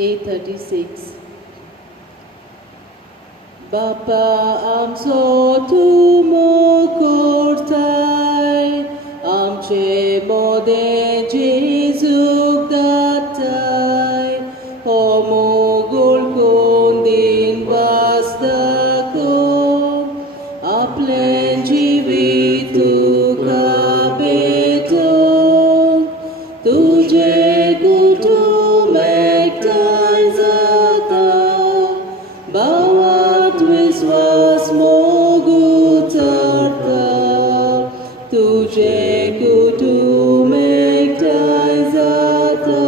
A36. Bapa amso tumokotay, amche mode Jezuk datay, homogul kundin vastako, aplen jivitu kabeton, tuje kutum ektai zata, bawat विश्वास मोगुtarta, tuje kutum ektai zata,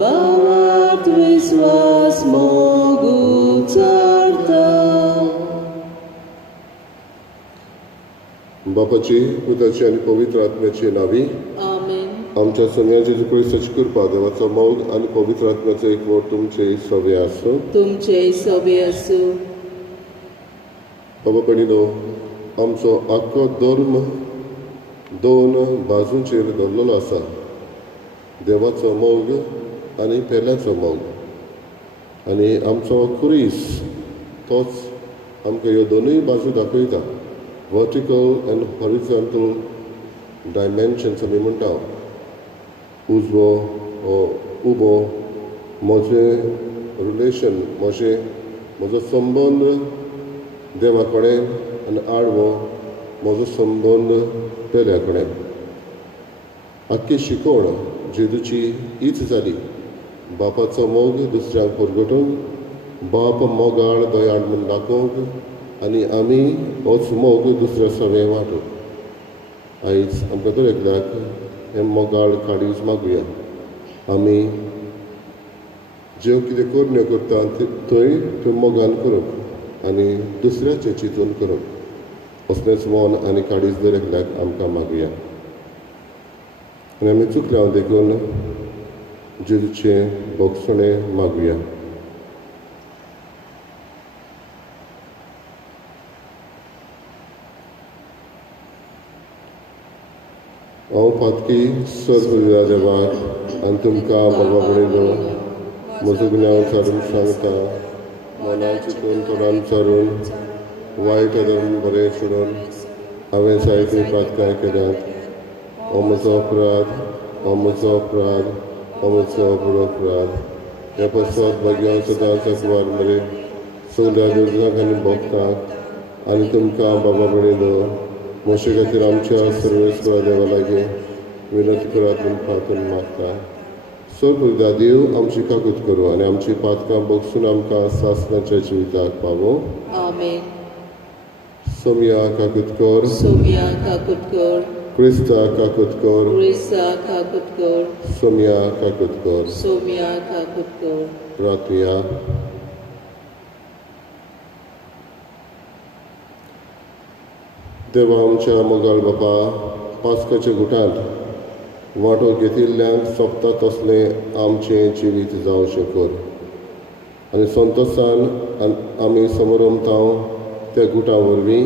bawat विश्वास मोगुtarta. बापाची पुताची आणि पवित्र आत्म्याची नावी Amen. आमच्या सगळ्या जेजू ख्रिस्ताची कृपा देवाचा मोग आणि पवित्र आत्म्याचा एक वोट तुमचे सवे असो. तुमचे सोबे असो. बाबा बहिणीनो, आमचो आख्खो धर्म दोन बाजूंचेर दवरलेलो आसा. देवाचो मोग आनी पेल्याचो मोग. आनी आमचो खुरीस तोच आमकां ह्यो दोनूय बाजू दाखयता. वर्टिकल एंड हॉरिझॉन्टल डायमेन्शन्स आमी म्हणटा. उजवो उबो म्हजें रिलेशन, म्हजो संबंद देवा कडेन आनी आडवो म्हजो संबंद पेल्या कडेन. आख्खी शिकवण जेजूची हीच जाली. बापाचो मोग दुसऱ्यांक परगटूंक, बाप मोगाळ दयाळ म्हूण दाखोवंक आनी आमी होच मोग दुसऱ्या सगळे वांटूंक. आयज आमकां दर एकल्याक हें मोगाळ काळीज मागुया. आमी ज्यो कितें करण्यो करता थंय त्यो मोगान करप आनी दुसऱ्याचें चिंतून करप. असलेंच मोन आनी काळीज दर एकल्याक आमकां मागुया. आनी आमी चुकल्यां देखून जेजूचें बोगसणें मागुया. हांव पातकी स्वर्ग देवाक आनी तुमकां बाबा बडयलो म्हजो गुन्यांव चारून सांगता. मनान चिंतून तोंडान चारून वायट धरून बरें सोडून हांवें जायतीं पातकां केल्यात. हो म्हजो अपराध, हो म्हजो अपराध, हो म्हजो अपराध. हे पसत भाग्यान सदांच अकवार मरे सगळ्या दुर्गांक आनी भोगतांक आनी तुमकां बाबा बडयलो म्हजे खातीर आमच्या सर्वेस्वरा देवा लागीं विनंती करात म्हूण प्रार्थना मागता. सर्वदा देव आमची काकूत करूं आनी आमची पातकां भोगसून आमकां सासणाच्या जिविताक पावो. Amen. सोमया काकूत कर, सोमया काकूत कर, क्रिस्ता काकूत कर, क्रिस्ता काकूत कर, सोमया काकूत कर. सोमया काकूत कर. प्रार्थया. देवा आमच्या मोगाळ बापा, पास्काच्या गुटांत वांटो घेतिल्ल्यांक सोंपता तसलें आमचें जिवीत जावचें कर. आनी संतोशान आमी समरमताव त्या गुटां वरवीं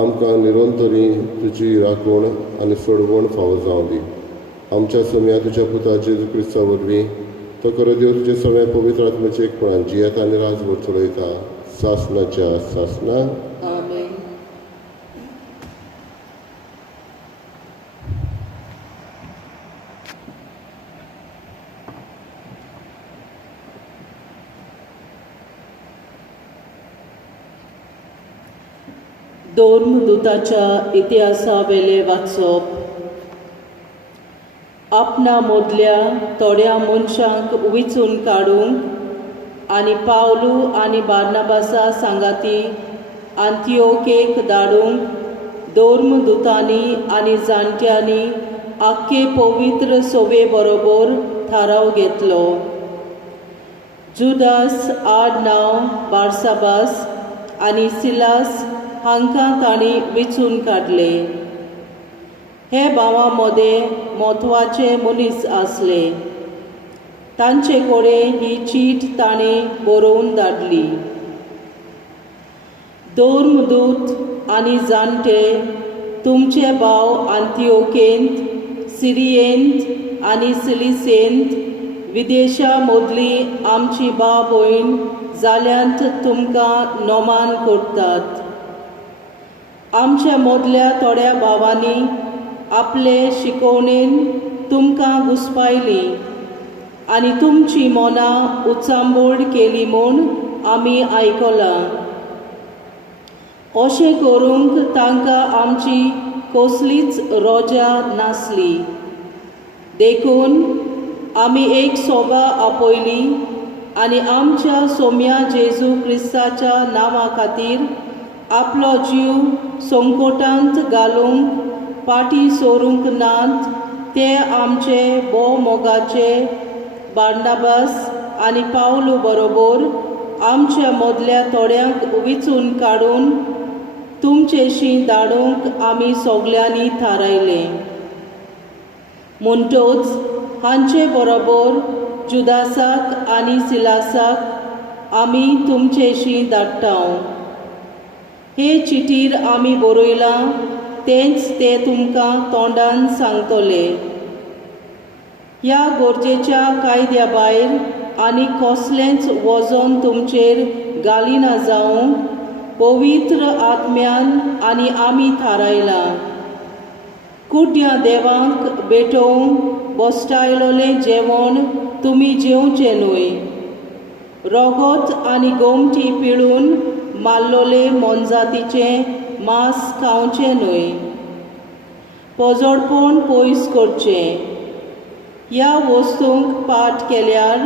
आमकां निरंतरी तुजी राखण आनी सोडवण फावो जावं दी. आमच्या सोम्या तुज्या पुता जेजू क्रिस्ता वरवीं तो खरो देव तुजे सगळ्या पवित्र आत्म्याचे एकपणान जियेता आनी राजभर चलयता सासणाच्या सासणाक. Amen. धर्मदूताच्या इतिहासा वेले वाचप. आपणा मोदल्या थोड्या मनशांक विचून काडूंक आनी पावलू आनी बार्नाबासा सांगाती आंतियोकेक धाडूंक धर्मदूतांनी आनी जाणट्यांनी आख्खे पवित्र सोबे बरोबर थाराव घेतलो. जुदास आड नांव बारसाबास आनी सिलास हांकां तांणी विचून काडले. हे भावां मदें म्हत्वाचे मनीस आसले. तांचे कडेन ही चीट ताणें बरोवन धाडली. धर्मदूत आनी जाणटे तुमचे भाव आंतियोकेंत, सिरियेंत आनी सिलिसेंत विदेशा मदली आमची भाव भयण जाल्यांत तुमकां नोमान करतात. आमच्या मदल्या थोड्या भावांनी आपले शिकवणेन तुमकां घुस्पायली आनी तुमची मनां उचांबूड केली म्हूण आमी आयकलां. अशें करूंक तांकां आमची कसलीच रोजा नासली. देखून आमी एक सभा आपयली आनी आमच्या सोम्या जेजू क्रिस्ताच्या नांवा खातीर आपलो जीव संकटांत घालूंक फाटीं सोरूंक नात ते आमचे भोव मोगाचे बार्नाबास आनी पावलू बरोबर आमच्या मदल्या थोड्यांक विचून काडून तुमचेशी धाडूंक आमी सगल्यांनी थारायलें. म्हणटच हांचे बरोबर जुदासाक आनी सिलासाक आमी तुमचेशी धाडटा. हे चिटीर आमी बरयलां तेंच ते तुमकां तोंडान सांगतले. ह्या गरजेच्या कायद्या भायर आनी कसलेंच वजन तुमचेर घालिना जावंक पवित्र आत्म्यान आनी आमी थारायलां. कुड्या देवाक भेटोवंक बसटायलोलें जेवण तुमी जेवचें न्हय. रगत आनी गोमटी पिळून मारलोले मोनजातीचें मांस खावचें न्हय. पोजोडपण पयस करचें. ह्या वस्तूंक पाट केल्यार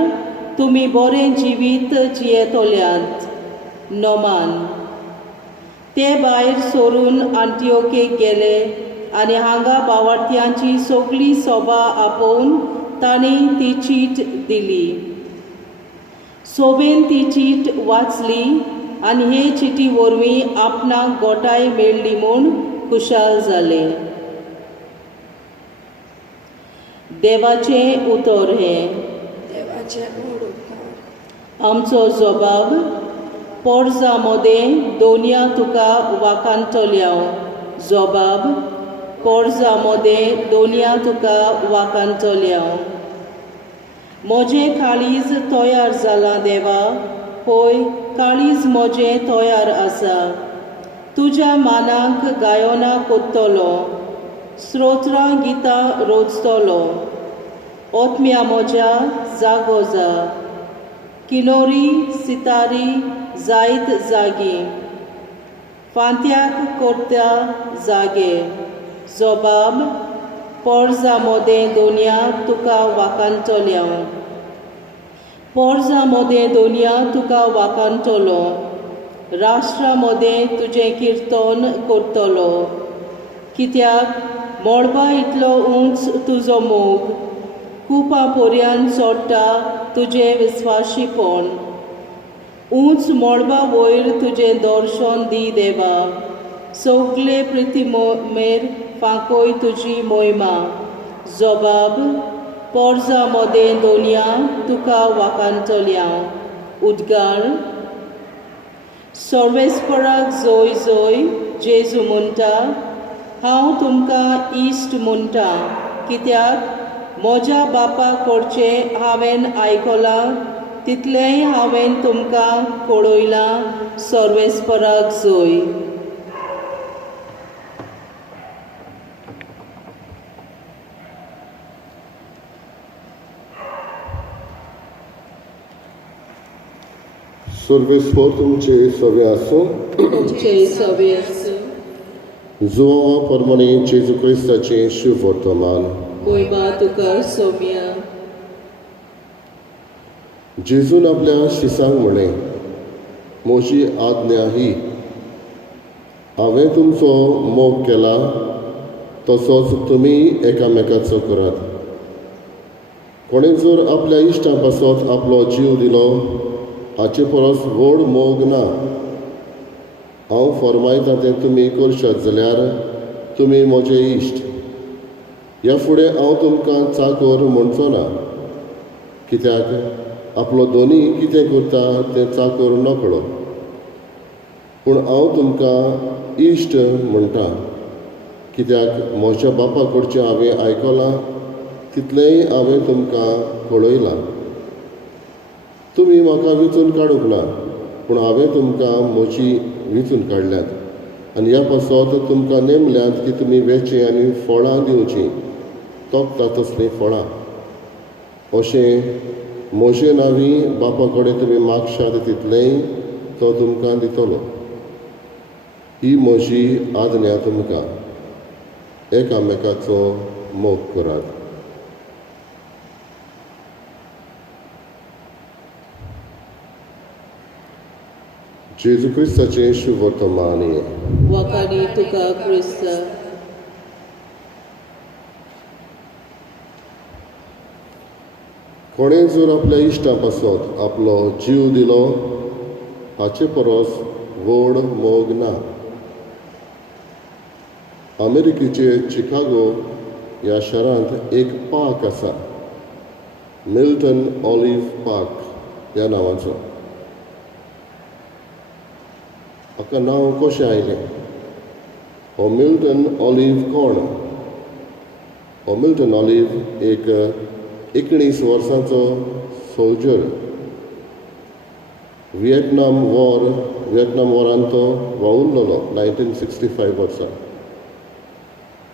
तुमी बरें जिवीत जियेतोल्यात. नोमान. ते भायर सोरून आंटियोकेक गेले आनी हांगा भावार्थ्यांची सगळी सभा आपोवन तांणी ती चीट दिली. सोबेन ती चीट वाचली आनी हे चिटी वरवीं आपणाक गोटाय मेळ्ळी म्हूण खुशाल जाले. देवाचें उतर हें. आमचो जबाब. पोरजा मोदें दोनया तुका वाकांतल्या. जबाब. पोरजा मोदें दोनया तुका वाकांतल्या. म्हजें काळीज तयार जालां देवा. पळय काळीज म्हजें तयार आसा. तुज्या मानाक गायोना कोत्तलो. स्तोत्रां गितां रोजतलो. ओतम्या म्हज्या जागो जा. किनोरी सितारी जायत जागी. फांत्याक कोर्त्या जागे. जबाब. पोरजा मोदें दोनया तुका वाकांतल्या. पोरजा मोदें दोनया तुका वाकांतलो. राष्ट्रा मोदें तुजें किर्तन करतलो. कित्याक मोडबा इतलो उंच तुजो मोग. कुपां पर्यंत चोडटा तुजें विस्वाशीपण. उंच मोडबा वयर तुजें दर्शन दी देवा. सगळे पृथ्वीमेर फांकोय तुजी मोहिमा. जबाब. पोरजा मोदें दोनया तुका वाकांतल्या. उद्गार. सर्वेस्पराक जय जय जेजू म्हणटा. हांव तुमकां इश्ट म्हणटा कित्याक म्हज्या बापा कडचें हांवें आयकलां तितलेंय हांवें तुमकां कळयलां. सर्वेस्पराक जय. सर्वेस्पर तुमचे सवे आसूं. तुमचे सवे आसूं. जुवा परमणे जेजू क्रिस्ताचें शुभ वर्तमान. मोहिमा तुका सोम्या. जेजून आपल्या शिसांक म्हळें, म्हजी आज्ञा ही, हांवें तुमचो मोग केला तसोच तुमी एकामेकाचो करात. कोणें जर आपल्या इश्टा पासत आपलो जीव दिलो हाचे परस व्हड मोग ना. हांव फरमायतां तें तुमी करशात जाल्यार तुमी म्हजे इश्ट. ह्या फुडें हांव तुमकां चाकर म्हणचो ना, कित्याक आपलो दोनी कितें करता तें चाकर नकळो. पूण हांव तुमकां इश्ट म्हणटा, कित्याक म्हज्या बापा कडचें हांवें आयकलां तितलेंय हांवें तुमकां कळयलां. तुमी म्हाका विचून काडूंक ना, पूण हांवें तुमकां म्हजी विचून काडल्यात आनी ह्या पासत तुमकां नेमल्यात की तुमी वेचें आनी फळां दिवचीं, तोखता तसलीं फळां. अशें म्हजे नांवी बापा कडेन तुमी मागशात तितलेंय तो तुमकां दितलो. ही म्हजी आज्ञा तुमकां, एकामेकाचो मोग करात. जेजू क्रिस्ताचें शुभ वर्तमान हे. वखाणी तुका क्रिस्त. कोणें जर आपल्या इश्टा पासत आपलो जीव दिलो हाचे परस व्हड मोग ना. अमेरिकेचे चिकागो ह्या शारांत एक पार्क आसा, मिल्टन ऑलिव्ह पार्क ह्या नांवाचो. हाका नांव कशें आयलें? हो मिल्टन ऑलिव्ह कोण? हो मिल्टन ऑलिव्ह एक 19 वर्सांचो सोल्जर. व्हिएटनाम वॉरान तो वावुरलेलो 1965 वर्सा.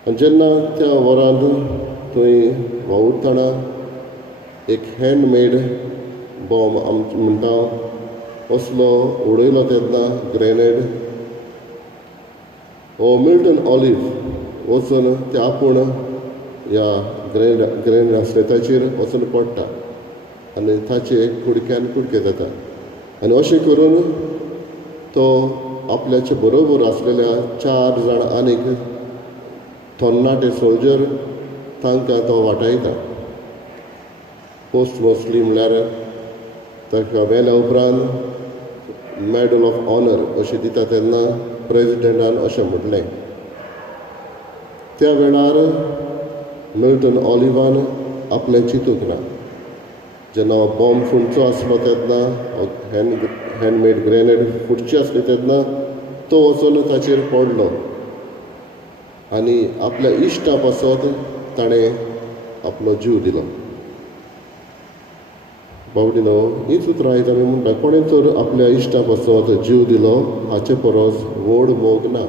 आनी जेन्ना त्या वॉरांत थंय वावुरतना एक हँडमेड बॉम्ब म्हणटा असलो उडयलो तेन्ना ग्रेनेड. हो मिल्टन ऑलिव्ह वचून ते आपूण ह्या ग्रेनेड आसले ताचेर वचून पडटा आनी ताचे कुडक्यान कुडके जाता. आनी अशें करून तो आपल्याचे बरोबर आसलेल्या 4 जाण आनीक थोन्नाटे सोल्जर तांकां तो वाटायता. पोस्टमॉस्टली म्हळ्यार ताका मेल्या उपरांत मॅडल ऑफ ऑनर अशी दिता तेन्ना प्रेजिडेंटान अशें म्हटलें. त्या वेळार मिल्टन ऑलिव्हान आपलें चिंतूंक ना. जेन्ना हो बॉम्ब फुटचो आसलो तेन्ना हँडमेड ग्रेनेड फुटची आसली तेन्ना तो वचून ताचेर पडलो आनी आपल्या इश्टा पासत ताणें आपलो जीव दिलो. बावडीनो, हीच उतरां आयज आमी म्हणटा कोणें तर आपल्या इश्टा पासत जीव दिलो हाचे परस व्हड मोग ना.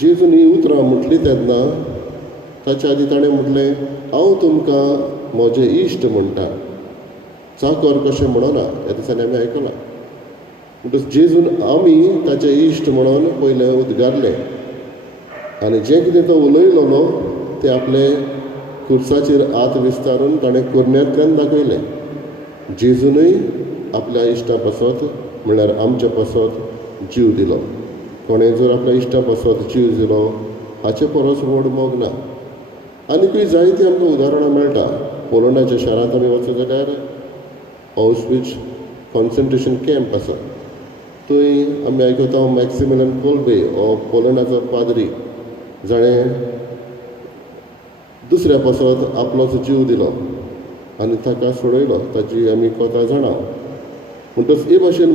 जेजून ही उतरां म्हटलीं तेन्ना ताच्या आदी ताणें म्हटलें, हांव तुमकां म्हजे इश्ट म्हणटा, चाकर कशें म्हणना. ह्या दिसांनी आमी आयकलां. म्हणटच जेजून आमी ताचे इश्ट म्हणून पयलें उद्गारलें आनी जें कितें तो उलयलोलो तें आपले खुर्साचेर हात विस्तारून ताणें कुरण्यांतल्यान दाखयलें. जेजूनय आपल्या इश्टा पासत म्हळ्यार आमच्या पासत जीव दिलो. कोणें जर आपल्या इश्टा पासत जीव दिलो हाचे परस व्हड मोग ना. आनीकूय जायतीं आमकां उदाहरणां मेळटा. पोलंडाच्या शारांत आमी वचत जाल्यार ऑस्विच कॉन्सन्ट्रेशन कॅम्प आसा. थंय आमी आयकता मॅक्सिमिलियन कोल्बे हो पोलंडाचो पाद्री, जाणें दुसऱ्या पासत आपलोच जीव दिलो आनी ताका सोडयलो. ताची आमी कथा जाणा. म्हणटच हे भाशेन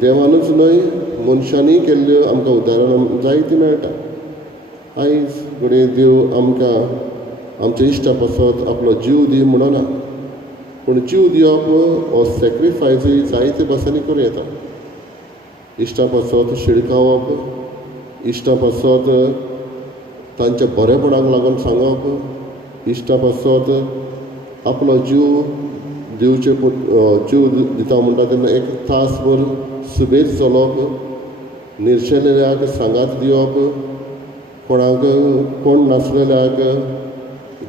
देवानूच न्हय मनशांनी केल्ल्यो आमकां उदाहरणां जायतीं मेळटा. आयज फुडें देव आमकां आमच्या इश्टा पासत आपलो जीव दी म्हणना, पूण जीव दिवप हो सॅक्रिफायसूय जायते भासांनी करूं येता. इश्टा पासत शिडकावप, इश्टा पासत तांच्या बरेपणाक लागून सांगप, इश्टा पासत आपलो जीव दिवचे जीव दिता म्हणटा तेन्ना 1 तासभर सुबेज चलप, निर्शेलेल्याक सांगात दिवप, कोणाक कोण नासलेल्याक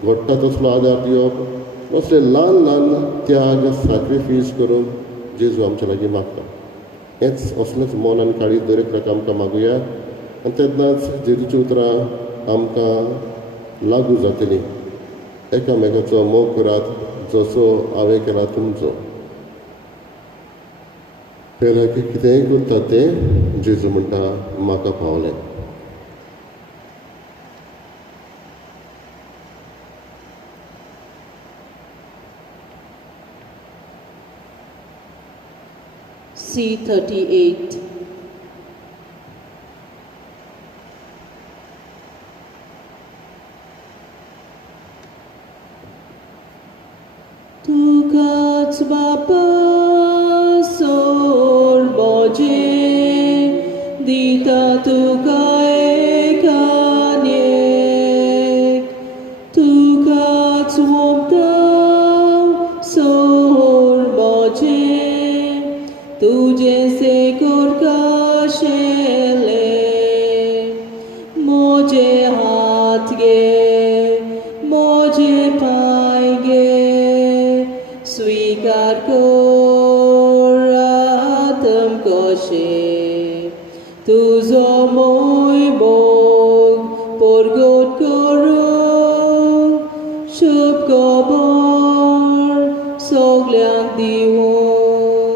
घडटा तसलो आदार दिवप. असले ल्हान ल्हान त्याग सॅक्रिफायस करून जेजू आमच्या लागीं मागता. हेंच असलेंच मोन आनी काळीज दर एकल्याक आमकां मागुया आनी तेन्नाच जेजूची उतरां आमकां लागू जातलीं. एकामेकाचो मोग करात जसो हांवें केला तुमचो. पेल्याक कितेंय करता तें जेजू म्हणटा म्हाका पावलें. C38. तुकाच बाप दिता तुका एकानेक तुकाच वोमतां सोर मोजें तुझे से कोरकाशेले मोजे हात गे मोजे पाय गे स्वीकार कर आतम कशे तुझो मोय बोग परगट करूं शुभ खबर सगल्यांक दिवंक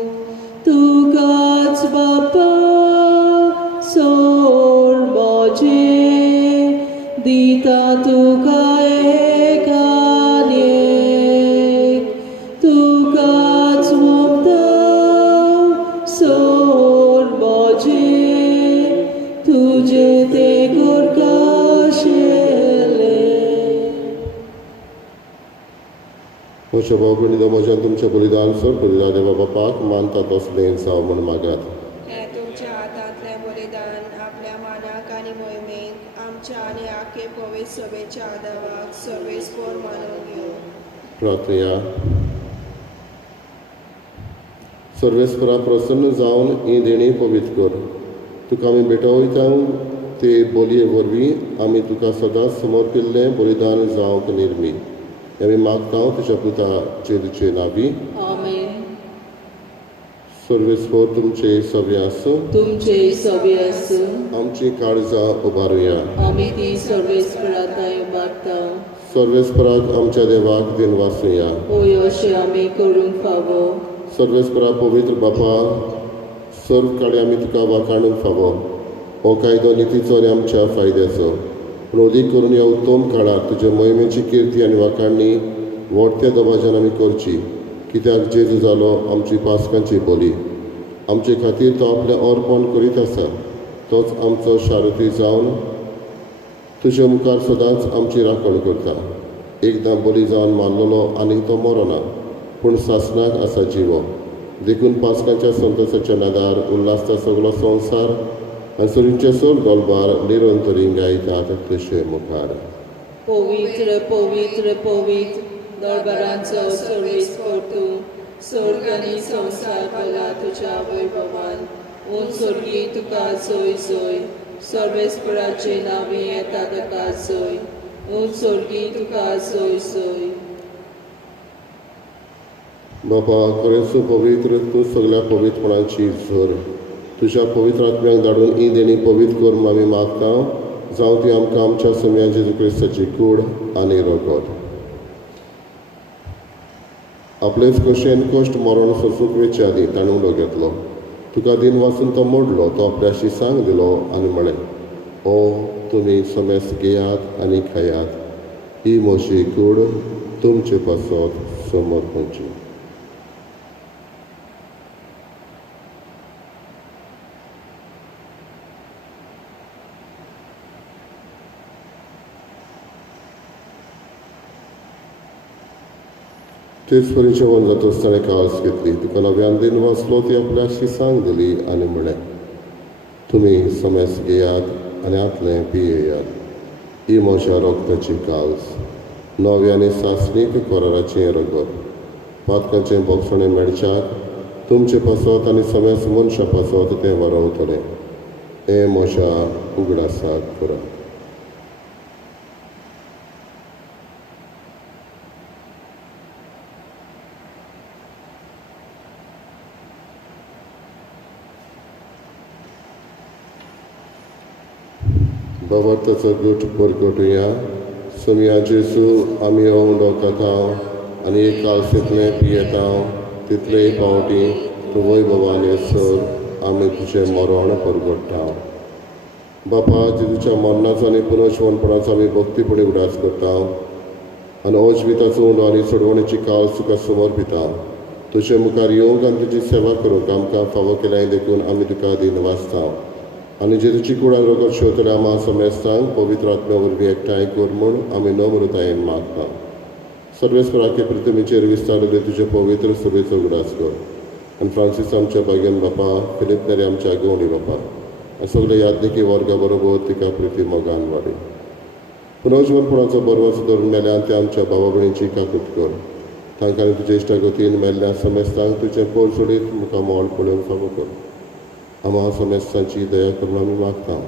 तुकाच बापा सोर मोजें दिता तुका एकानेक तुकाच वोमतां सोर मोजें तुझे ते कोरकाशेले म्हज्या भाव भयणींनो म्हज्यान तुमचें बलिदान सर बलिदान देवा बापाक मानता तसलें जावं म्हण मागात हे तुमच्या हातांतलें बलिदान आपल्या मानाक आनी मोहिमेक आमच्या आनी आखे पवित्र सभेच्या आदाराक सर्वेस्पर मानून घेवं प्रार्थया सर्वेस्परा प्रसन्न जावन ही देणी पवित्र कर तुका आमी भेटवयता ते बोलये वरवीं आमी तुका सदांच समर्पिल्लें बलिदान जावंक निर्मी आमी मागता तुज्या पुता जेजूचे नांवी आमेन सर्वेस्पर तुमचे सव्य आसूं तुमचे सभे आसूं आमची काळजां उबारुया आमी ती सर्वेस्पराताय मागता सर्वेस्पराक आमच्या देवाक दिन वासुया होय अशें आमी करूंक फावो सर्वेस्परा पवित्र बापा सर्व काळी आमी तुका वाखाणूंक फावो हो कायदो नितीचो आनी आमच्या फायद्याचो पूण अदीक करून ह्या उत्तम काळात तुजे मोहिमेची किर्ती आनी वाखाणणी व्हडत्या दबाज्यान आमी करची कित्याक जेजू जालो आमची पासकांची बोली आमचे खातीर तो आपलें अर्पण करीत आसा तोच आमचो शारुती जावन तुजे मुखार सदांच आमची राखण करता एकदां बली जावन मारलेलो आनी तो मरोना पूण सासणाक आसा जिवो देखून पासकांच्या संतोशाच्या नादार उल्हासता सगळो संवसार आनी सरींचे सोल गोलबार निरंतरी गायतात तुजे मुखार पवित्र पवित्र पवित्र दरबारांचो सर्वेस्पर तूं स्वर्ग आनी संवसार भला तुज्या वैभवान ऊन स्वर्गी तुका जोय जोय सर्वेस्पराचे नांवे येता ताका जोय ऊन स्वर्गी तुका जोय जोय बापा खरेंच पवित्र तूं सगळ्या पवित्रपणांची झर तुज्या पवित्र आत्म्याक धाडून ही देणी पवित्र कर म्हूण आमी मागता जावं ती आमकां आमच्या सम्या जेजू क्रिस्ताची कूड आनी रगत आपलेच कशेन कश्ट मरण सोंसूंक वेचे आदी ताणें उलो घेतलो तुका दिन वाचून तो मोडलो तो आपल्या शिसांक दिलो आनी म्हळें ओ तुमी समेस घेयात आनी खायात ही म्हजी कूड तुमचे पासत समोर खंयची तेच परी जेवण जाता आसतना काळज घेतली तुका नव्यान दिन वाचलो ती आपल्या शिसांक दिली आनी म्हळें तुमी समेस घेयात आनी आतलें पियेयात ही म्हज्या रोगताची काळज नवे आनी सासणीक कोराराचें रगत पातकांचें बोगसणें मेळच्याक तुमचें पासत आनी समेस मनशां पासत तें वरवतलें हें म्हज्या उगडासाक करात बाबाताचो गूट परगटुया सोमया जेजू आमी हो उंडो खाताव आनी एक कालसेतलें पियेताव तितलेय पावटी तूं वैभवान येसर आमी तुजें मरण परगट्टाव बापा जेजूच्या मरणाचो आनी पुनर्जीवनपणाचो आमी भक्तीपणी उडास करताव आनी अजविताचो उंडो आनी सोडवणेची काळ तुका समर्पिताव तुजे मुखार येवंक आनी तुजी सेवा करूंक आमकां फावो केल्याय देखून आमी तुका दिन वाचताव आनी जेजूची कुडान रगत शेवतल्या आमा समेस्तांक पवित्र आत्म्या वरवीं एकठांय कर म्हूण आमी नम्रतायेन मागता सर्वेस्पराके पृथ्वीचेर विस्तारले तुजे पवित्र सभेचो उगडास कर आनी फ्रांसीस आमच्या बागेन बापा फिलिप नेरे आमच्या गवणी बापा सगळे याज्ञिकी वर्गा बरोबर तिका प्रिती मोगान वाडी पुनर्जीवनपणाचो बरोबर धरून मेल्यान ते आमच्या भावा भयणीची काकूट कर तांकां आनी तुजे इश्टागतीन मेल्ल्या समेस्तांक तुजें पोर सोडीत मुखार मोल पळोवन फावो कर आम्हा समेस्तांची दया करून आमी मागता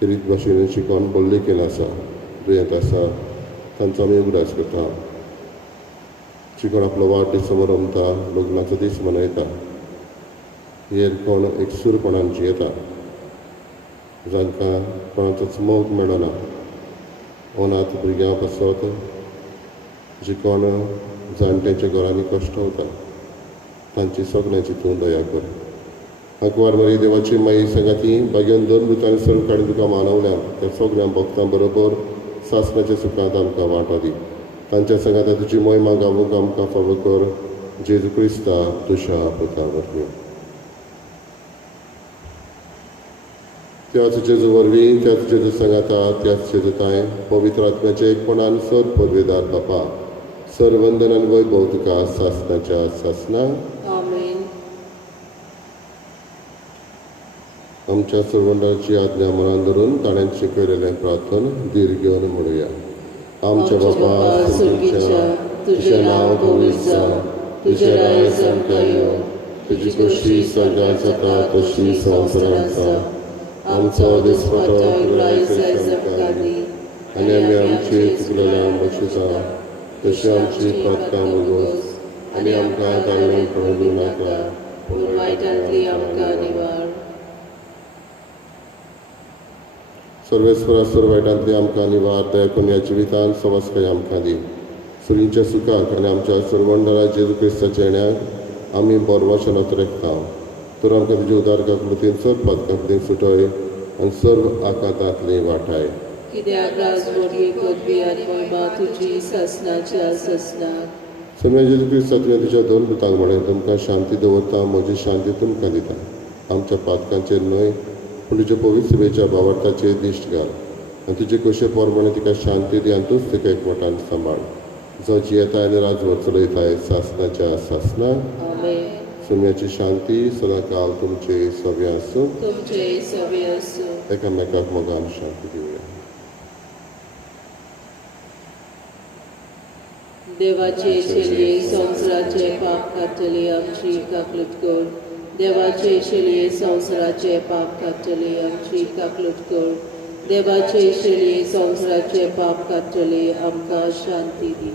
किरीत भाशेन शिकोवन बोल्लिकेन आसा दुयेंत आसा तांचो आमी उगडास करता शिकोण आपलो वाडदीस समोर रमता लग्नाचो दीस मनयता हेर कोण एकसूरपणान जियेता जांकां कोणाचोच मोग मेळना अनाथ भुरग्यां पासत जी कोण जाणट्यांच्या घरांनी कश्ट वता तांची सगळ्यांची तूं दया कर आंकवार मरी देवाची माई संगाती बागेन 2 दुतांनी सर काडून तुका मानवल्यान त्या सगळ्या भक्तां बरोबर सासणाच्या सुखांत आमकां वांटो दी तांच्या संगात तुजी मोहिमा गावूंक आमकां फावो कर जेजू क्रिस्ता तुज्या पुता वरवीं त्याच जेजू वरवीं त्याच जेजू संगाता त्याच जेजूताय पवित्र आत्म्याचे एकपणान सर पदवेदार बापा सर वंदनान वैभव तुका सासणाच्या सासणाक आमेन. आमच्या सर्वंडाची आज्ञा मनान धरून ताणें शिकयलेलें प्रार्थन धीर घेवन म्हणुया आमच्या बापा सुर्गीच्या तुजें नांव पवित्र जावं तुजें राज आमकां येवं तुजी कशी सगळ्या जाता तशी संवसारांत जावं आमचो दिसपतो आयज आमकां दी आनी आमी आमची चुकलेल्या बक्षिसां तशी आमची पदकां मुगोस आनी आमकां दाळ्यान पडूं नाका पूण वायटांतली आमकां निवार. सर्वेस्वरा सर्वैटांतली आमकां निवार दया करून ह्या जिवितांत सवस्काय आमकां दी सुरींच्या सुखाक आनी आमच्या सर्वंडरा जेजू क्रिस्ताच्या येण्याक आमी बोरवाशनात रेखता तर आमकां तुजे उदारका कृतीन सर्व पदकां कृतीन सुटय आनी सर्व आकांतांतली वाटाय कित्याक राजवटी पदवी आनी महिमा तुजी सासणाच्या सासणाक. सगळ्या जेजू क्रिस्ता तुवें तुज्या 2 पुतांक म्हणून तुमकां शांती दवरता म्हजी शांती तुमकां दिता आमच्या पातकांचेर न्हय पूण तुज्या पवित्र सभेच्या भावार्थाचेर दिश्ट घाल आनी तुजे कशे पोरमणे तिका शांती दी आनी तूंच तिका एकवटान सांबाळ जो जियेताय आनी राजवट चलयताय सासणाच्या सासणाक आमेन. सुम्याची शांती सदां काल तुमचे सवे आसूं तुमचे सवे आसूं. एकामेकाक मोगान शांती दिवया. देवाचे शेलये संवसाराचे पाप काडटली आमची काकलूट कर देवाचे शेलये संवसाराचे पाप काडटली आमची काकलूट कर देवाचे शेलये संवसाराचे पाप काडटली आमकां शांती दी.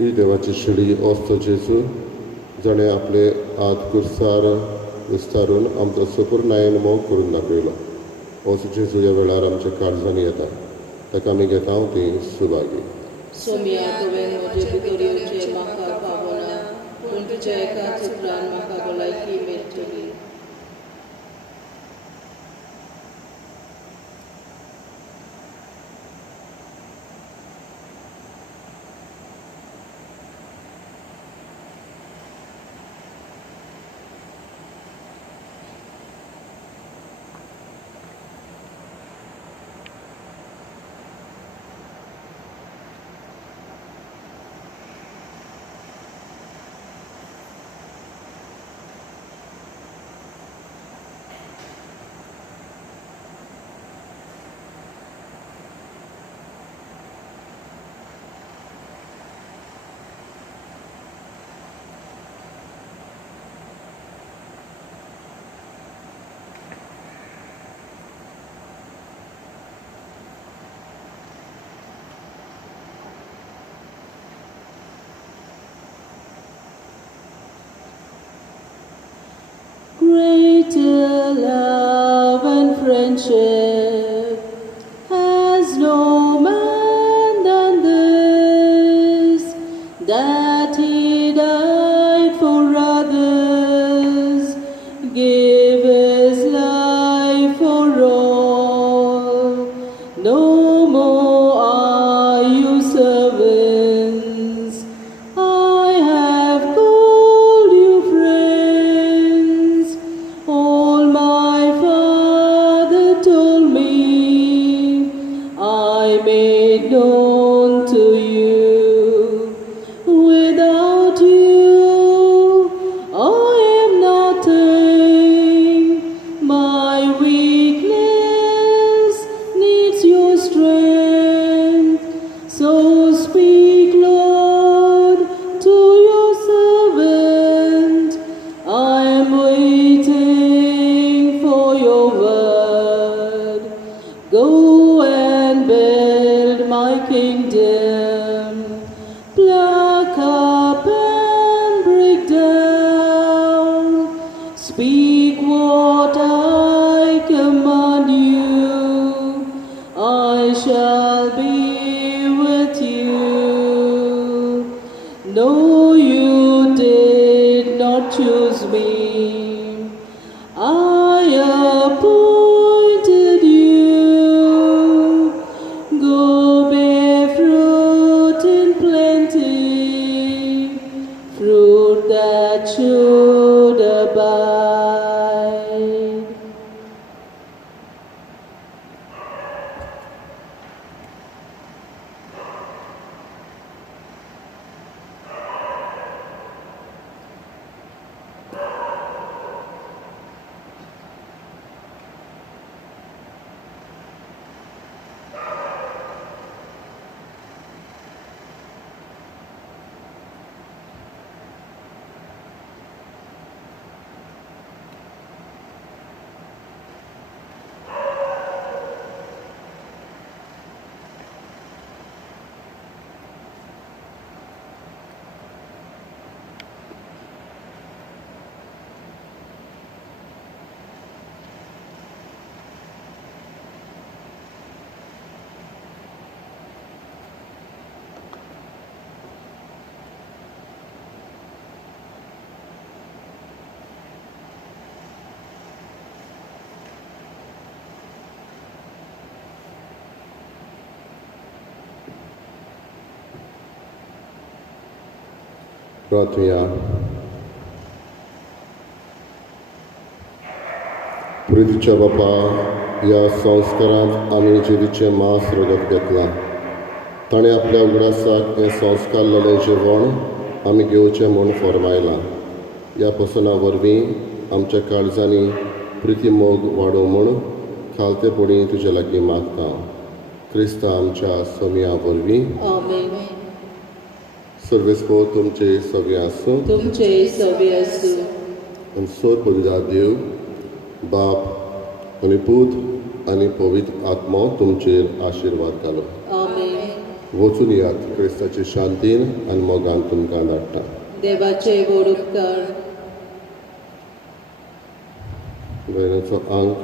ही देवाची शिडी असतो जेजू जाणें आपले हात कुर्सार विस्तारून आमचो सपूर न्यायान मोग करून दाखयलो असो जेजू ह्या वेळार आमच्या काळजांनी येता ताका आमी घेता ती सुभागी. सोम्या तुवें म्हजे भितर येवचें म्हाका पावना पूण तुज्या एकाच उतरान म्हाका भलायकी मेळटली. Greater love and friendship has no man than this, that he died for others, gave his life for all. No more are you servants, I have called you friends. All my Father told me Go and build my kingdom. Pluck up and break down. Speak what I command you. I shall be with you. No, you did not choose me. I appointed you. Go bear fruit in plenty, fruit that should abide. प्रार्थना. प्रितीच्या बापा, ह्या संस्कारांत आमी जेलीचें मांस रगत घेतलां. ताणें आपल्या उगडासाक हें संस्कारलेलें जेवण आमी घेवचें म्हूण फरमायलां. ह्या पसना वरवीं आमच्या काळजांनी प्रिती मोग वाडोव म्हूण खालतेपणी तुजे लागीं मागता. क्रिस्ता आमच्या सोम्या वरवीं. आमेन. सर्वेस्पो तुमचे सव्य आसूं. तुमचे सव्य आसूं. आनी सोर पवित्र देव, बाप आनी पूत आनी पवित्र आत्मो तुमचेर आशिर्वाद घालो. आमेन. वचून यात क्रिस्ताचे शांतीन आनी मोगान तुमकां धाडटा. देवाचे व्हड उपकार. भयणाचो अंक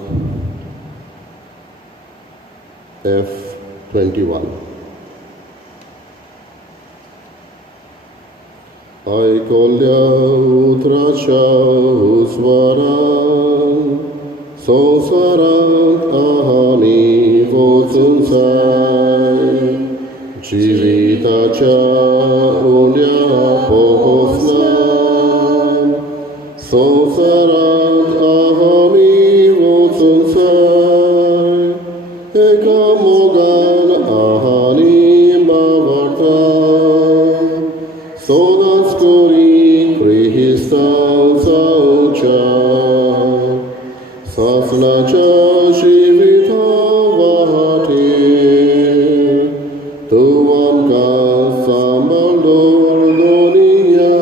F21. आयकल्या उतराच्या हुस्वारान संवसारांत आमी वचूंक जाय. जिविताच्या उंड्या पोसनान संवसारांत आमी वचूंक जाय. एका मोगान आनी मावळटा सदांच करी क्रिस्तांव जावच्या. सासणाच्या जिविता वाटेर तूं आमकां सांबाळ दवरलोनिया.